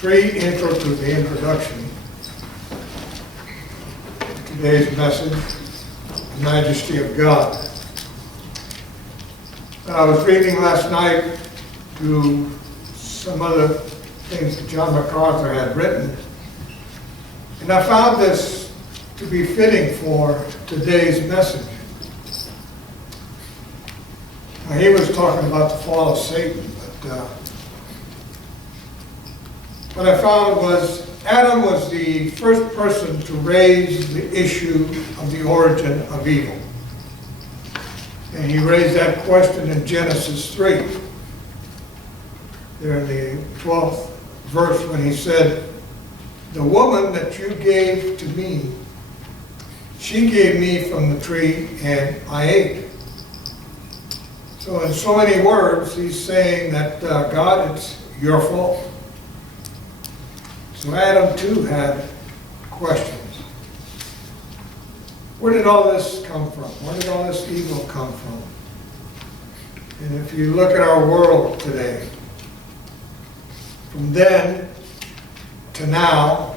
Pre-intro to the introduction. Today's message, the Majesty of God. I was reading last night to some other things that John MacArthur had written, and I found this to be fitting for today's message. Now, he was talking about the fall of Satan, but what I found was Adam was the first person to raise the issue of the origin of evil. And he raised that question in Genesis 3. There in the 12th verse when he said, "The woman that you gave to me, she gave me from the tree and I ate." So in so many words, he's saying that, God, it's your fault. So Adam too had questions. Where did all this come from? Where did all this evil come from? And if you look at our world today, from then to now,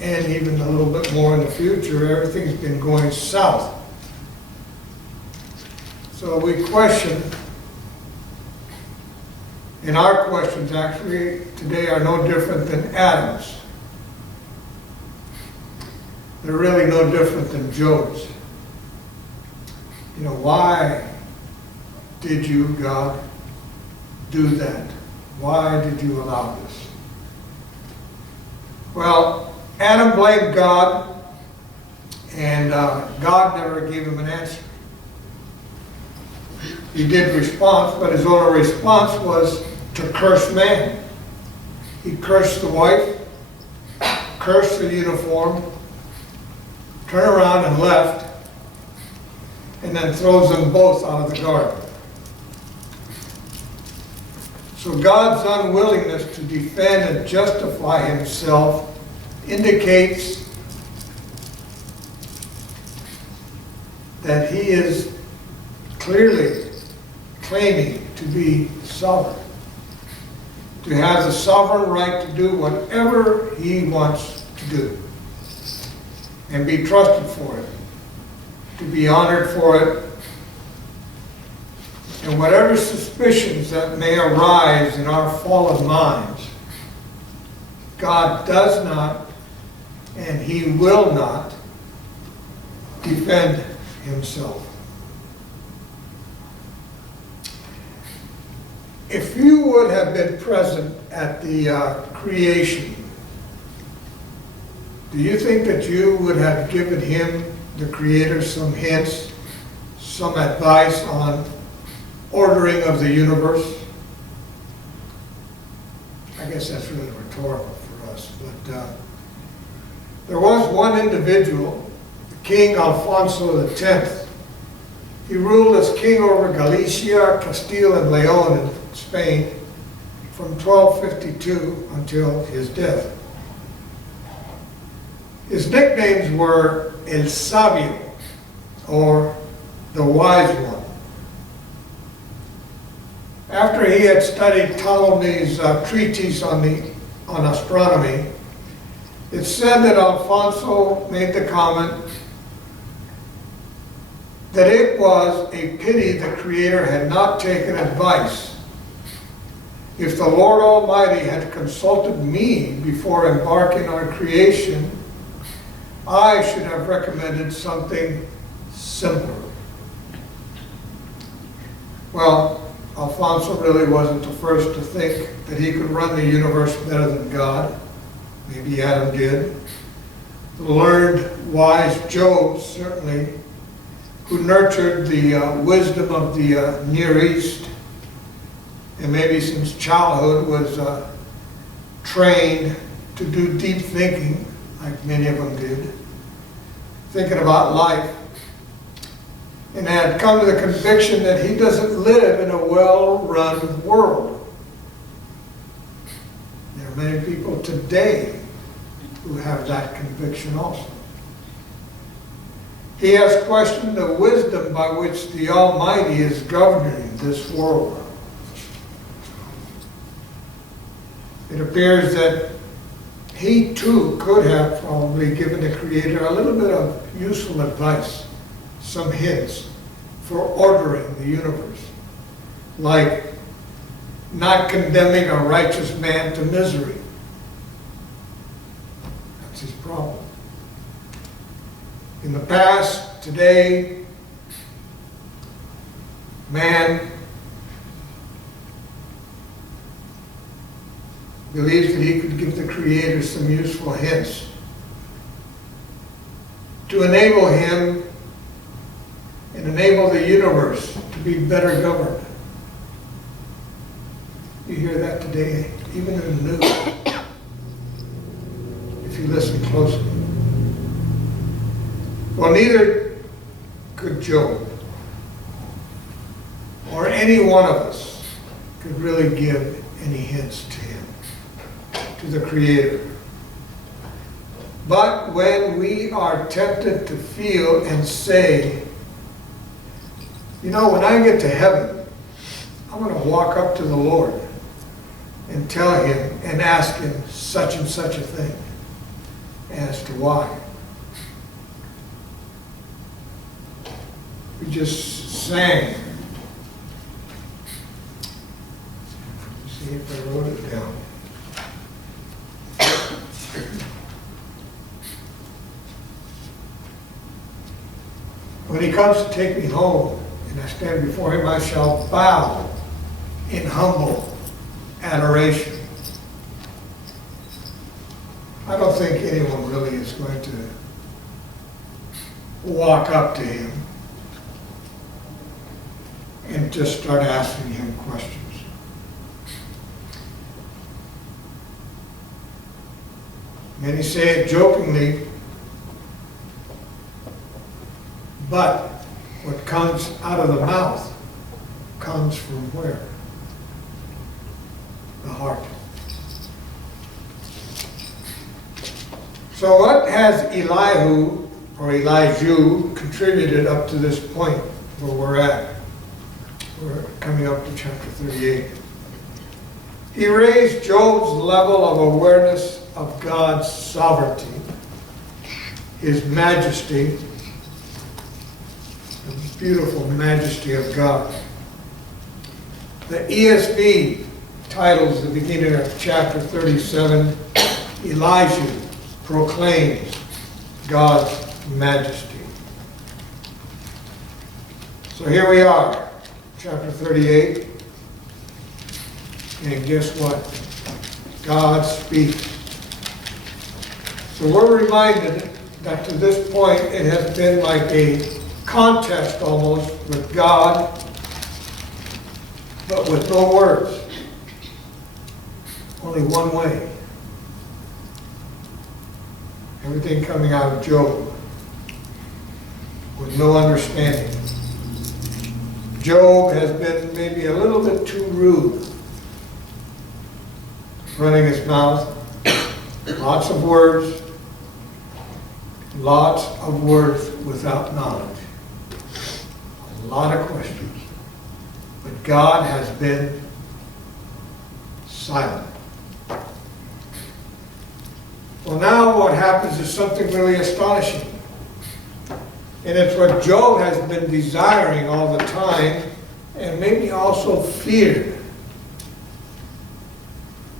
and even a little bit more in the future, everything's been going south. So we question, and our questions actually today are no different than Adam's. They're really no different than Job's. You know, why did you, God, do that? Why did you allow this? Well, Adam blamed God, and God never gave him an answer. He did respond, but his only response was to curse man. He cursed the wife, cursed the uniform, turned around and left, and then throws them both out of the garden. So God's unwillingness to defend and justify himself indicates that he is clearly claiming to be sovereign, to have the sovereign right to do whatever he wants to do, and be trusted for it, to be honored for it, and whatever suspicions that may arise in our fallen minds, God does not, and he will not, defend himself. If you would have been present at the creation, do you think that you would have given him, the Creator, some hints, some advice on ordering of the universe? I guess that's really rhetorical for us, but there was one individual, King Alfonso X. He ruled as king over Galicia, Castile, and Leon in Spain from 1252 until his death. His nicknames were El Sabio, or the Wise One. After he had studied Ptolemy's treatise on astronomy, it's said that Alfonso made the comment that it was a pity the Creator had not taken advice. If the Lord Almighty had consulted me before embarking on creation, I should have recommended something simpler. Well, Alfonso really wasn't the first to think that he could run the universe better than God. Maybe Adam did. The learned, wise Job, certainly, who nurtured the wisdom of the Near East, and maybe since childhood was trained to do deep thinking, like many of them did, thinking about life, and had come to the conviction that he doesn't live in a well-run world. There are many people today who have that conviction also. He has questioned the wisdom by which the Almighty is governing this world. It appears that he too could have probably given the Creator a little bit of useful advice, some hints for ordering the universe, like not condemning a righteous man to misery. That's his problem. In the past, today, man believes that he could give the Creator some useful hints to enable him and enable the universe to be better governed. You hear that today, even in the news, if you listen closely. Well, neither could Job, or any one of us could really give any hints to him, to the Creator. But when we are tempted to feel and say, you know, when I get to heaven, I'm going to walk up to the Lord and tell him and ask him such and such a thing as to why. We just sang. Let's see if I wrote it down. When he comes to take me home and I stand before him, I shall bow in humble adoration. I don't think anyone really is going to walk up to him and just start asking him questions. Many say it jokingly, but what comes out of the mouth comes from where? The heart. So what has Elihu or Elijah contributed up to this point where we're at? We're coming up to chapter 38. He raised Job's level of awareness of God's sovereignty, his majesty, the beautiful majesty of God. The ESV titles the beginning of chapter 37, Elijah proclaims God's majesty. So here we are, chapter 38, and guess what? God speaks. So we're reminded that to this point it has been like a contest almost with God, but with no words. Only one way. Everything coming out of Job with no understanding. Job has been maybe a little bit too rude, running his mouth, lots of words without knowledge. A lot of questions. But God has been silent. Well, now what happens is something really astonishing. And it's what Job has been desiring all the time, and maybe also feared.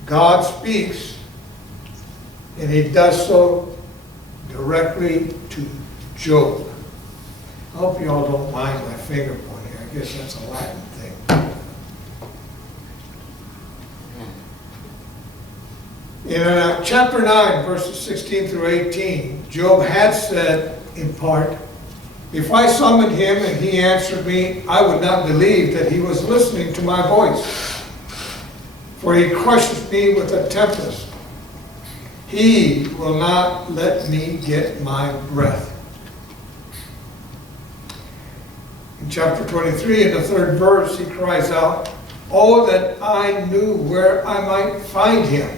God speaks, and he does so directly to Job. I hope you all don't mind my finger pointing. I guess that's a Latin thing. In chapter 9, verses 16 through 18, Job had said, in part, if I summoned him and he answered me, I would not believe that he was listening to my voice. For he crushes me with a tempest. He will not let me get my breath. In chapter 23, in the 3rd verse, he cries out, oh, that I knew where I might find him.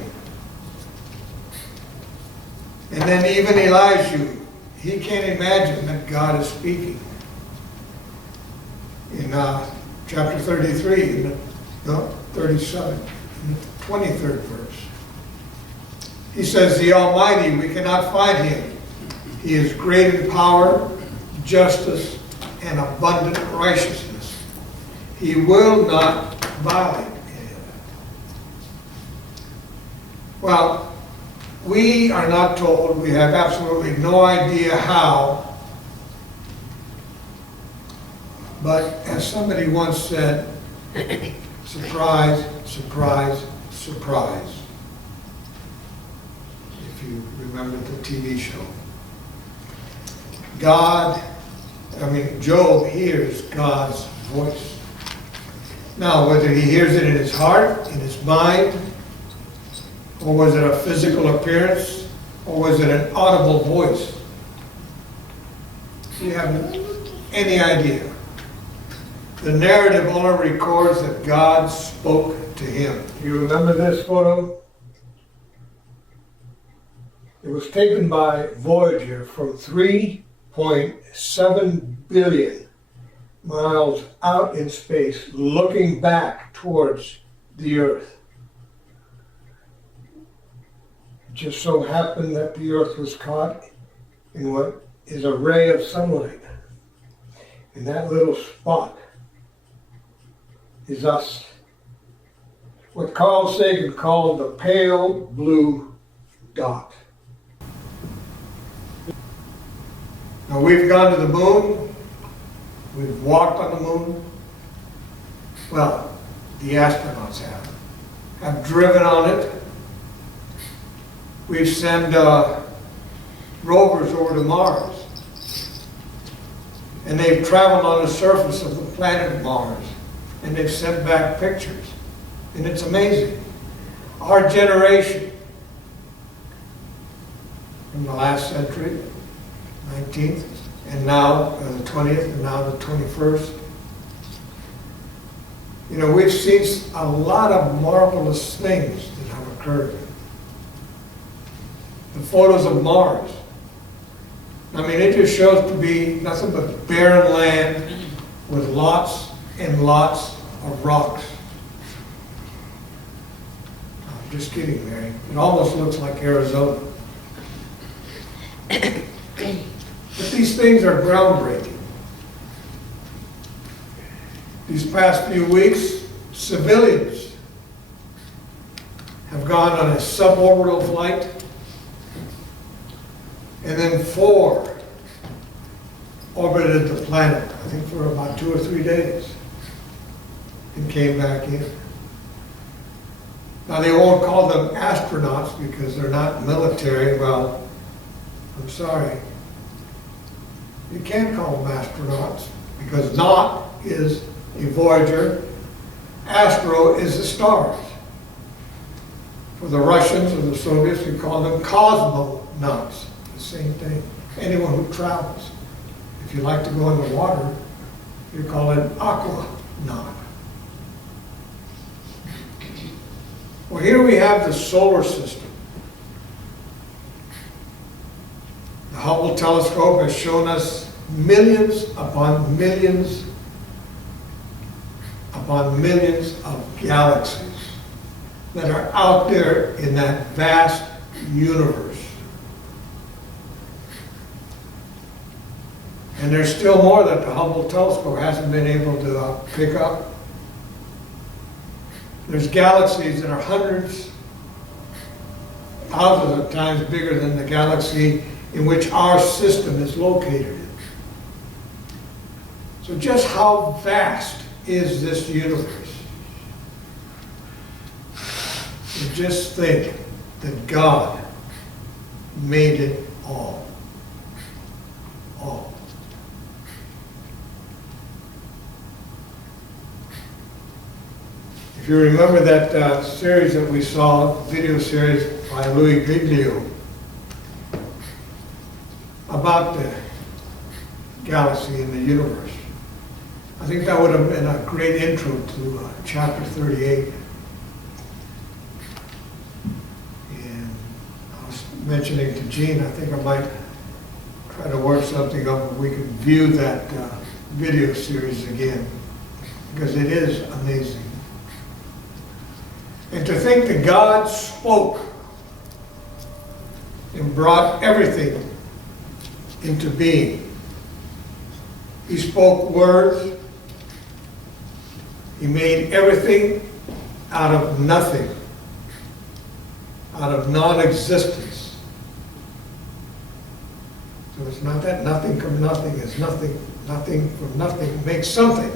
And then even Elijah, he can't imagine that God is speaking. In chapter 33, 37, in the 23rd verse. He says, the Almighty, we cannot find him. He is great in power, justice, and abundant righteousness. He will not violate it. Well, we are not told, we have absolutely no idea how, but as somebody once said, surprise, surprise, surprise. If you remember the TV show. Job hears God's voice. Now, whether he hears it in his heart, in his mind, or was it a physical appearance, or was it an audible voice? Do you have any idea? The narrative only records that God spoke to him. Do you remember this photo? It was taken by Voyager from 3.7 billion miles out in space, looking back towards the Earth. It just so happened that the Earth was caught in what is a ray of sunlight. And that little spot is us. What Carl Sagan called the pale blue dot. Now, we've gone to the moon. We've walked on the moon. Well, the astronauts have driven on it. We've sent rovers over to Mars. And they've traveled on the surface of the planet Mars. And they've sent back pictures. And it's amazing. Our generation, from the last century, 19th, and now the 20th, and now the 21st. We've seen a lot of marvelous things that have occurred. The photos of Mars. It just shows to be nothing but barren land with lots and lots of rocks. I'm just kidding, Mary. It almost looks like Arizona. But these things are groundbreaking. These past few weeks, civilians have gone on a suborbital flight, and then 4 orbited the planet, I think for about 2 or 3 days, and came back in. Now, they won't call them astronauts because they're not military. Well, I'm sorry. You can't call them astronauts because naut is a Voyager, astro is the stars. For the Russians or the Soviets, we call them cosmonauts, the same thing. Anyone who travels. If you like to go in the water, you call it aquanaut. Well, here we have the solar system. The Hubble telescope has shown us millions upon millions of galaxies that are out there in that vast universe. And there's still more that the Hubble telescope hasn't been able to pick up. There's galaxies that are hundreds, thousands of times bigger than the galaxy in which our system is located. So just how vast is this universe? And just think that God made it all. All. If you remember that series that we saw, video series by Louis Giglio, about the galaxy and the universe. I think that would have been a great intro to chapter 38. And I was mentioning to Jean, I think I might try to work something up where we could view that video series again, because it is amazing. And to think that God spoke and brought everything into being. He spoke words. He made everything out of nothing, out of non-existence. So it's not that nothing from nothing is nothing, nothing from nothing makes something.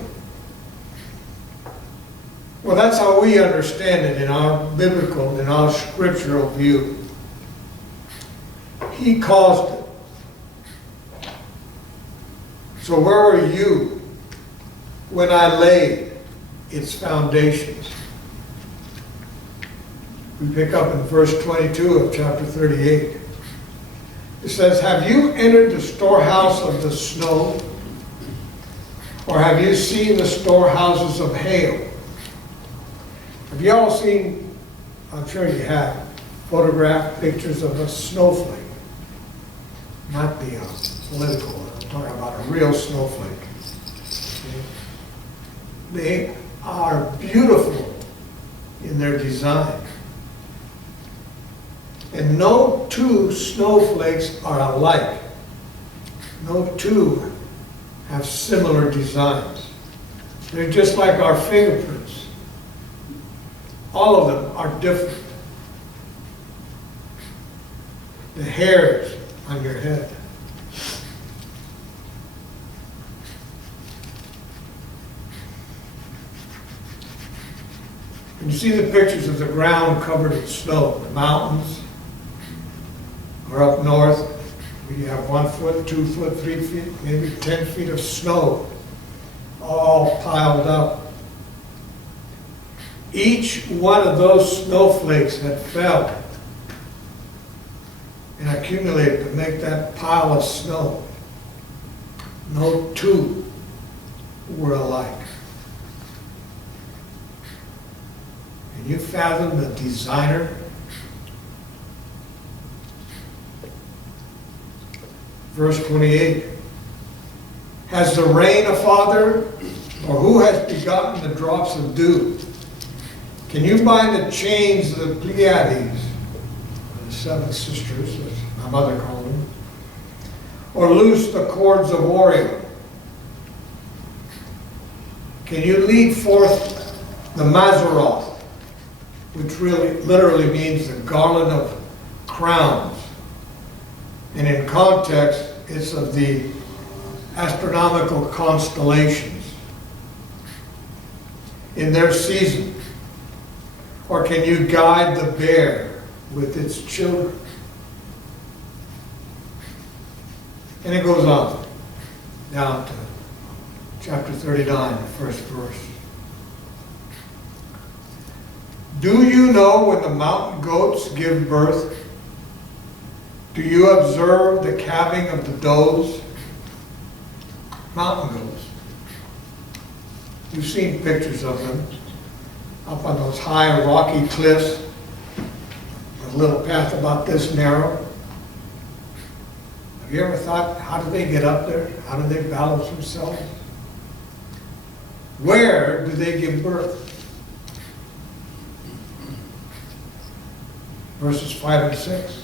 Well, that's how we understand it in our biblical, in our scriptural view. He caused it. So where were you when I laid its foundations? We pick up in verse 22 of chapter 38. It says, have you entered the storehouse of the snow? Or have you seen the storehouses of hail? Have you all seen, I'm sure you have, photographed pictures of a snowflake? Not the political one. I'm talking about a real snowflake. Okay? They are beautiful in their design. And no two snowflakes are alike. No two have similar designs. They're just like our fingerprints. All of them are different. The hairs on your head. And you see the pictures of the ground covered in snow, the mountains, or up north, where you have 1 foot, 2 foot, 3 feet, maybe 10 feet of snow, all piled up. Each one of those snowflakes that fell and accumulated to make that pile of snow, no two were alike. Can you fathom the designer? Verse 28. Has the rain a father, or who has begotten the drops of dew? Can you bind the chains of the Pleiades, the 7 sisters, as my mother called them, or loose the cords of Orion? Can you lead forth the Mazzaroth, which really literally means the garland of crowns? And in context, it's of the astronomical constellations in their season. Or can you guide the bear with its children? And it goes on down to chapter 39, the first verse. Do you know when the mountain goats give birth? Do you observe the calving of the does? Mountain goats. You've seen pictures of them up on those high rocky cliffs, a little path about this narrow. Have you ever thought, how do they get up there? How do they balance themselves? Where do they give birth? Verses 5 and 6.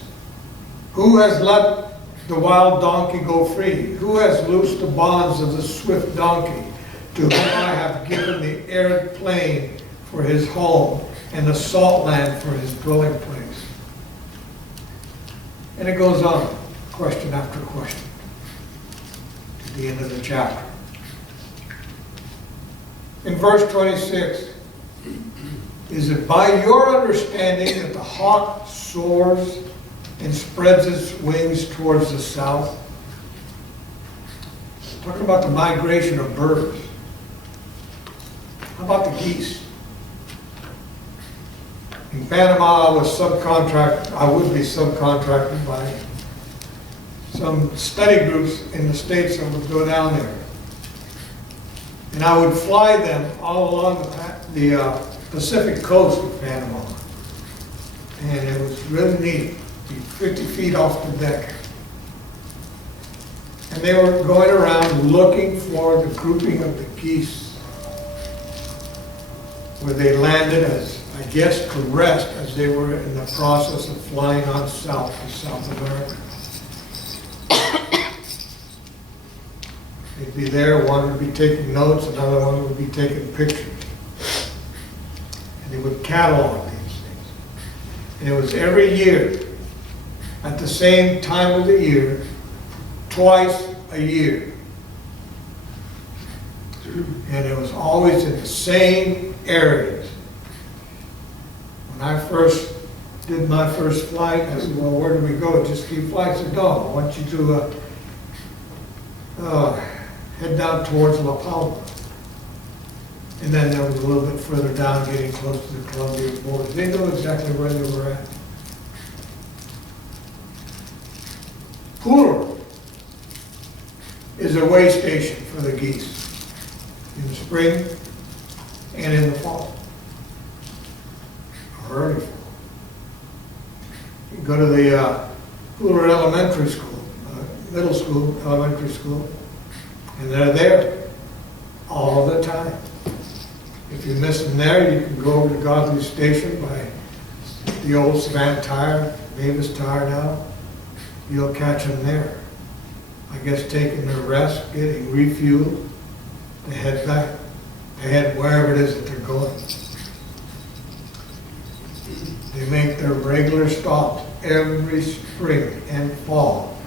Who has let the wild donkey go free? Who has loosed the bonds of the swift donkey? To whom I have given the arid plain for his home, and the salt land for his dwelling place. And it goes on, question after question, to the end of the chapter. In verse 26, is it by your understanding that the hawk soars and spreads its wings towards the south? Talking about the migration of birds. How about the geese? In Panama, I would be subcontracted by some study groups in the States that would go down there. And I would fly them all along the Pacific coast of Panama. And it was really neat. Be 50 feet off the deck. And they were going around looking for the grouping of the geese where they landed as I guess, to rest as they were in the process of flying on south to South America. They'd be there, one would be taking notes, another one would be taking pictures. And they would catalog these things. And it was every year, at the same time of the year, twice a year. And it was always in the same areas. When I first did my first flight, I said, well, where do we go? Just keep flying. I said, no, I want you to head down towards La Palma. And then there was a little bit further down, getting close to the Colombian border. They knew exactly where they were at. Cooler is a way station for the geese in the spring and in the fall, or early fall. You go to the Cooler Elementary School, middle school, elementary school, and they're there all the time. If you miss them there, you can go over to Godley Station by the old Savannah Tire, Mavis Tire now. You'll catch them there. I guess taking their rest, getting refueled, they head back. They head wherever it is that they're going. They make their regular stops every spring and fall,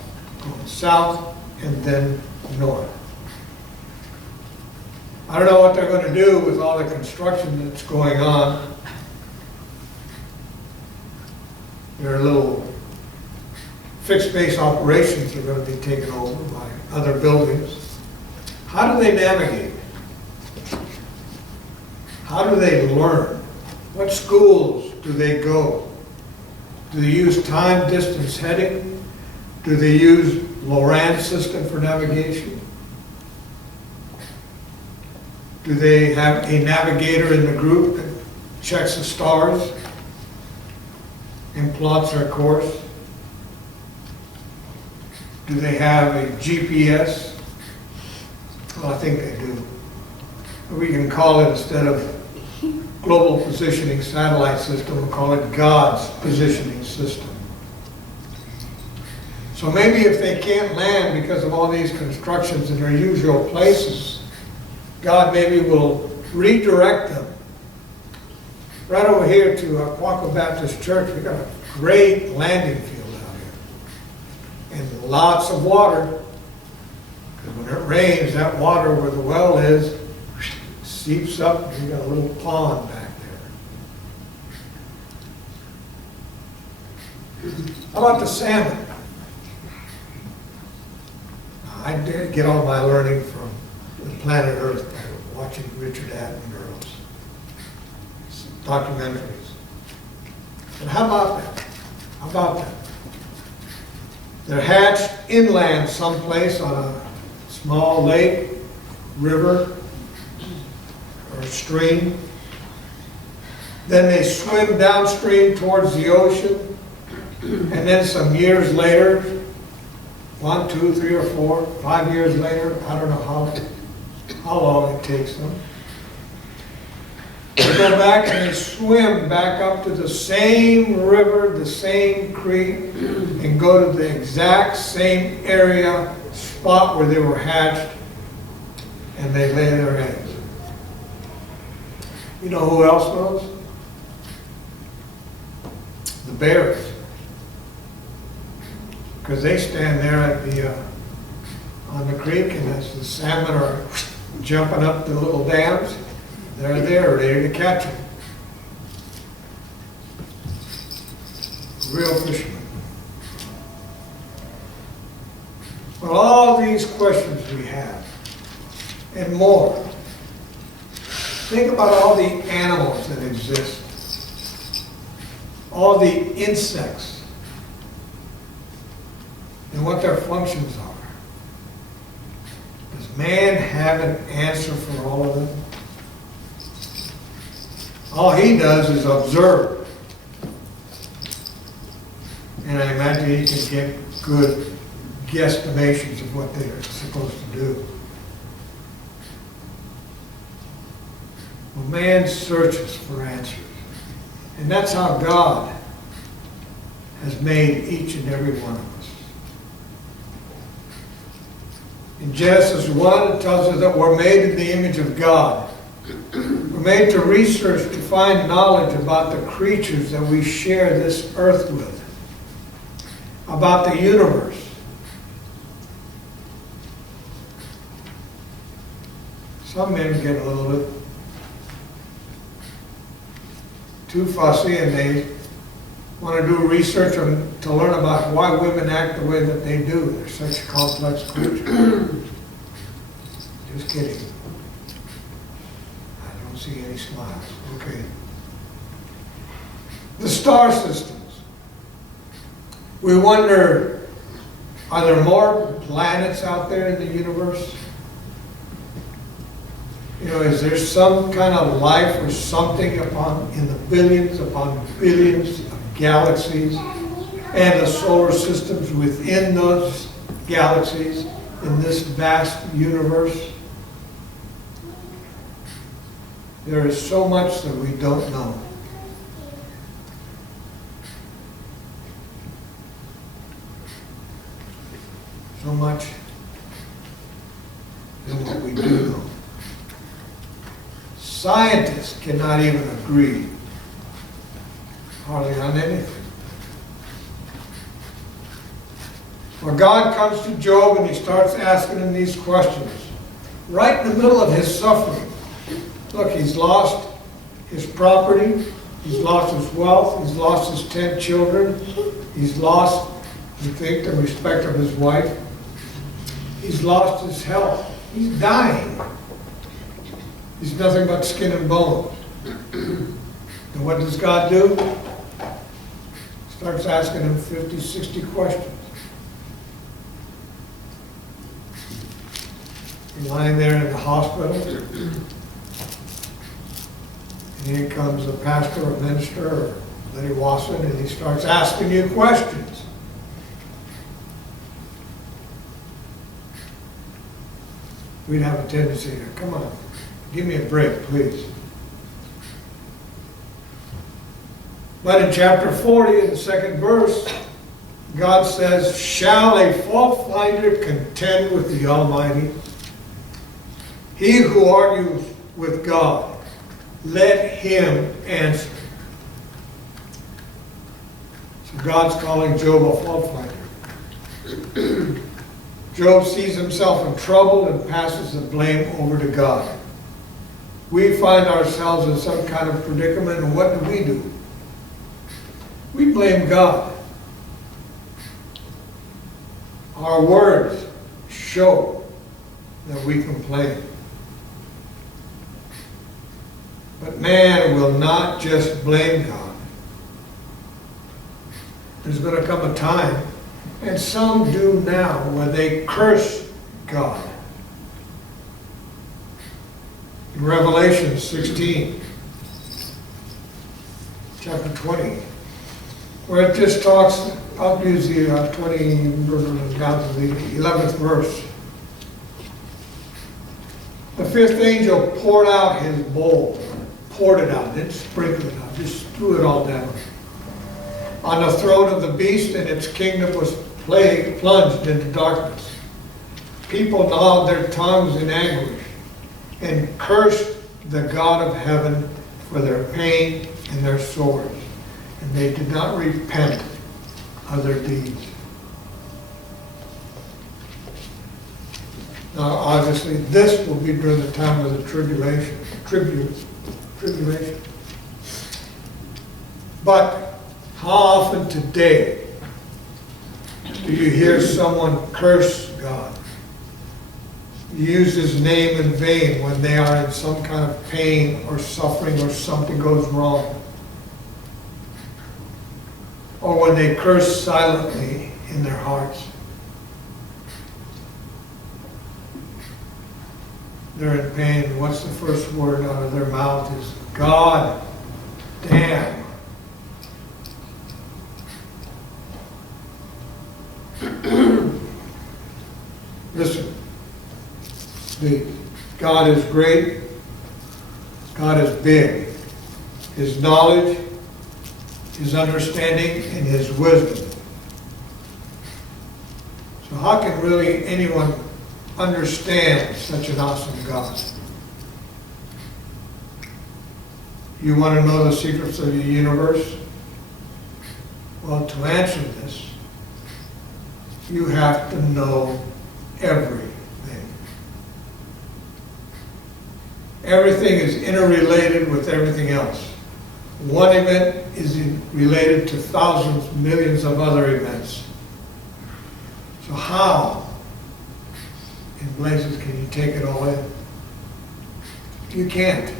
going south and then north. I don't know what they're going to do with all the construction that's going on. Their little fixed base operations are going to be taken over by other buildings. How do they navigate? How do they learn? What schools do they go? Do they use time distance heading? Do they use Loran system for navigation? Do they have a navigator in the group that checks the stars and plots their course? Do they have a GPS? Well, I think they do. We can call it, instead of Global Positioning Satellite System, we'll call it God's Positioning System. So maybe if they can't land because of all these constructions in their usual places, God maybe will redirect them. Right over here to Quaco Baptist Church, we've got a great landing field out here. And lots of water. Because when it rains, that water where the well is seeps up, and you've got a little pond back there. How about the salmon? I did get all my learning from the planet Earth by watching Richard Attenborough's documentaries. But how about that? How about that? They're hatched inland someplace on a small lake, river, or stream. Then they swim downstream towards the ocean, and then some years later, 1, 2, 3, or 4, 5 years later, I don't know how long it takes them, they go back and they swim back up to the same river, the same creek, and go to the exact same area, spot where they were hatched, and they lay their eggs. You know who else knows? The bears. Because they stand there at the on the creek, and as the salmon are jumping up the little dams, they're there ready to catch them. Real fishermen. Well, all these questions we have, and more. Think about all the animals that exist, all the insects, and what their functions are. Does man have an answer for all of them? All he does is observe. And I imagine he can get good guesstimations of what they're supposed to do. Well, man searches for answers. And that's how God has made each and every one of us. In Genesis 1, it tells us that we're made in the image of God. We're made to research, to find knowledge about the creatures that we share this earth with, about the universe. Some men get a little bit too fussy, and they want to do research to learn about why women act the way that they do. They're such complex creatures. Just kidding. I don't see any smiles. Okay. The star systems. We wonder, are there more planets out there in the universe? You know, is there some kind of life or something in the billions upon billions of galaxies and the solar systems within those galaxies in this vast universe? There is so much that we don't know. So much than what we do know. Scientists cannot even agree hardly on anything. Well, God comes to Job and he starts asking him these questions. Right in the middle of his suffering. Look, he's lost his property. He's lost his wealth. He's lost his 10 children. He's lost, we think, the respect of his wife. He's lost his health. He's dying. He's nothing but skin and bones. And what does God do? Starts asking him 50, 60 questions. You're lying there in the hospital, and here comes a pastor or minister or Lady Wasson, and he starts asking you questions. We'd have a tendency to, come on, give me a break, please. But in chapter 40, in the second verse, God says, shall a fault finder contend with the Almighty? He who argues with God, let him answer. So God's calling Job a fault finder. Job sees himself in trouble and passes the blame over to God. We find ourselves in some kind of predicament, and what do? We blame God. Our words show that we complain. But man will not just blame God. There's going to come a time, and some do now, where they curse God. In Revelation 16, chapter 20, where it just talks, I'll use the 20 down to the 11th verse. The fifth angel poured out his bowl, poured it out, didn't sprinkle it out, just threw it all down on the throne of the beast, and its kingdom was plunged into darkness. People gnawed their tongues in anguish and cursed the God of heaven for their pain and their sores. And they did not repent of their deeds. Now, obviously, this will be during the time of the tribulation. But how often today do you hear someone curse God? Use his name in vain when they are in some kind of pain or suffering or something goes wrong. Or when they curse silently in their hearts. They're in pain. What's the first word out of their mouth is, God damn. Listen. God is great. God is big. His knowledge His understanding, and His wisdom. So how can really anyone understand such an awesome God? You want to know the secrets of the universe? Well, to answer this, you have to know everything. Everything is interrelated with everything else. One event is related to thousands, millions of other events. So how, in blazes, can you take it all in? You can't.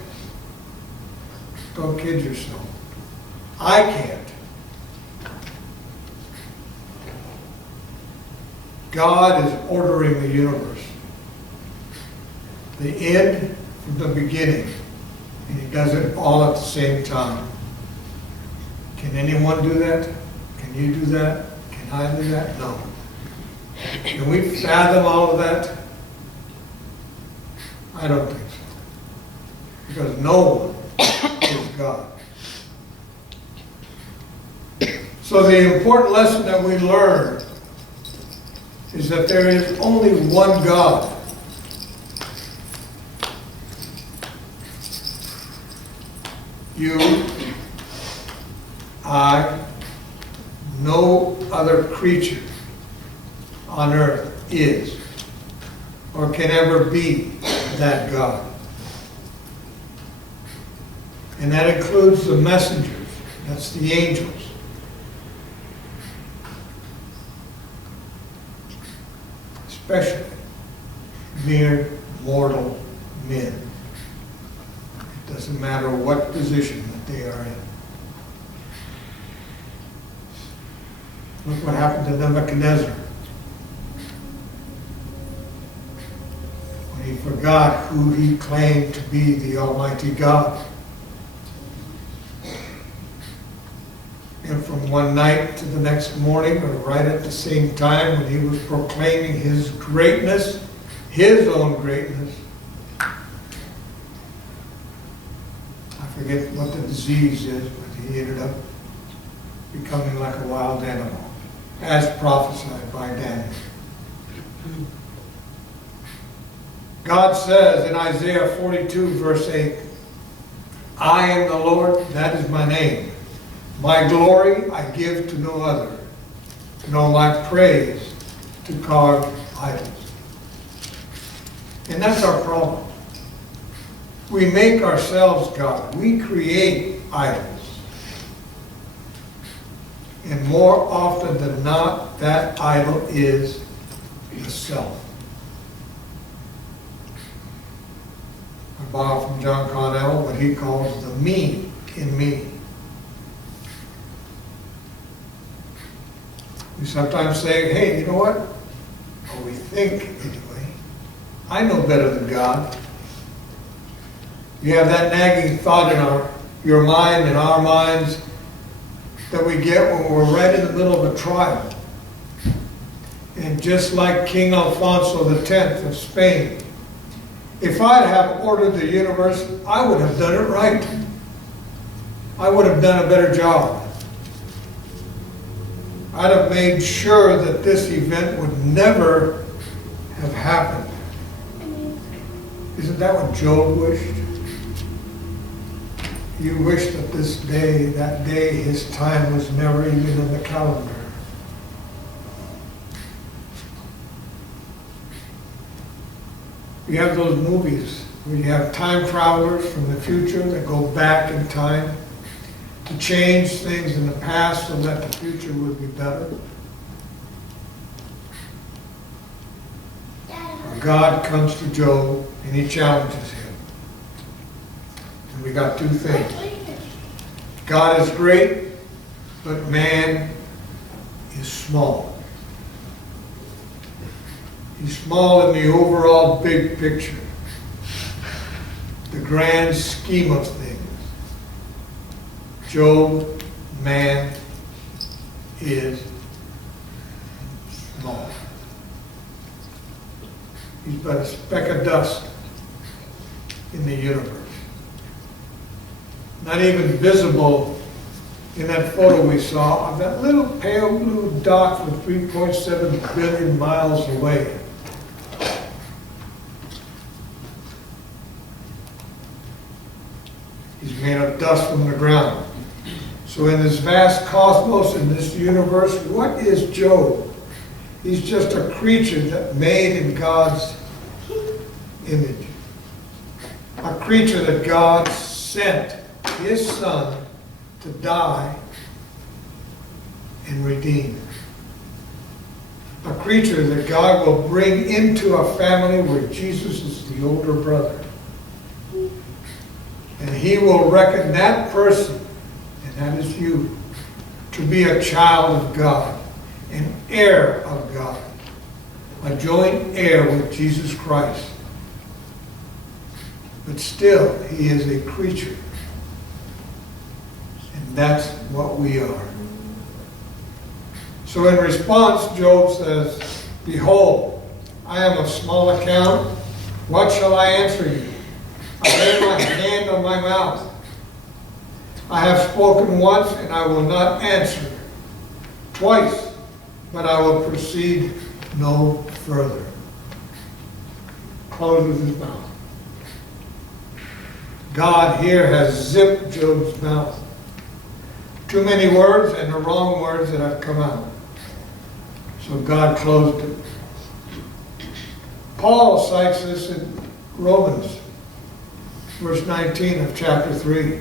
Don't kid yourself. I can't. God is ordering the universe. The end from the beginning. And He does it all at the same time. Can anyone do that? Can you do that? Can I do that? No. Can we fathom all of that? I don't think so. Because no one is God. So the important lesson that we learn is that there is only one God. You, I, no other creature on earth is or can ever be that God. And that includes the messengers. That's the angels. Especially mere mortal men. It doesn't matter what position that they are in. Look what happened to Nebuchadnezzar. When he forgot who he claimed to be the Almighty God. And from one night to the next morning, or right at the same time when he was proclaiming his greatness, his own greatness, I forget what the disease is, but he ended up becoming like a wild animal, as prophesied by Daniel. God says in Isaiah 42, verse 8, I am the Lord, that is my name. My glory I give to no other, nor my praise to carved idols. And that's our problem. We make ourselves God. We create idols. And more often than not, that idol is the self. I borrow from John Connell what he calls the me in me. We sometimes say, hey, you know what? Or we think, anyway, I know better than God. You have that nagging thought in your mind and our minds that we get when we're right in the middle of a trial. And just like King Alfonso X of Spain, if I'd have ordered the universe, I would have done it right. I would have done a better job. I'd have made sure that this event would never have happened. Isn't that what Job wished? He wished that this day, that day, his time was never even in the calendar. You have those movies where you have time travelers from the future that go back in time to change things in the past so that the future would be better. God comes to Job and he challenges him. And we got two things. God is great, but man is small. He's small in the overall big picture, the grand scheme of things. Job, man, is small. He's but a speck of dust in the universe. Not even visible in that photo we saw of that little pale blue dot from 3.7 billion miles away. He's made of dust from the ground. So in this vast cosmos, in this universe, what is Job? He's just a creature that made in God's image. A creature that God sent his Son to die and redeem. A creature that God will bring into a family where Jesus is the older brother. And he will reckon that person, and that is you, to be a child of God, an heir of God, a joint heir with Jesus Christ. But still, he is a creature. And that's what we are. So in response, Job says, "Behold, I am of small account. What shall I answer you? I lay my hand on my mouth. I have spoken once, and I will not answer. Twice, but I will proceed no further." Closes his mouth. God here has zipped Job's mouth. Too many words and the wrong words that have come out. So God closed it. Paul cites this in Romans, verse 19 of chapter 3.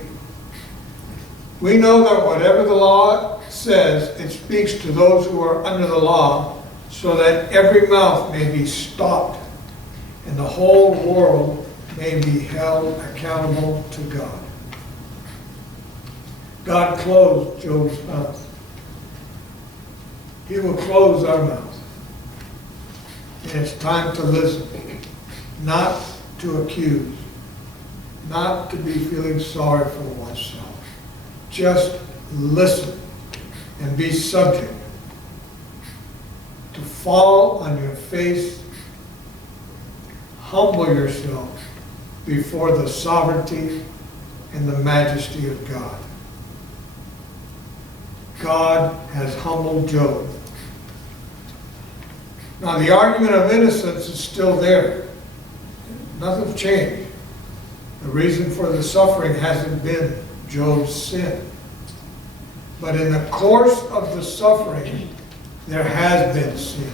We know that whatever the law says, it speaks to those who are under the law, so that every mouth may be stopped, and the whole world may be held accountable to God. God closed Job's mouth. He will close our mouth. And it's time to listen, not to accuse, not to be feeling sorry for oneself. Just listen and be subject to fall on your face, humble yourself before the sovereignty and the majesty of God. God has humbled Job. Now the argument of innocence is still there. Nothing's changed. The reason for the suffering hasn't been Job's sin. But in the course of the suffering, there has been sin.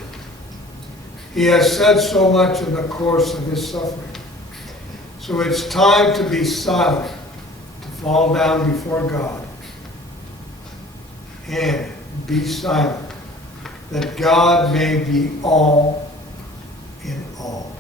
He has said so much in the course of his suffering. So it's time to be silent, to fall down before God, and be silent, that God may be all in all.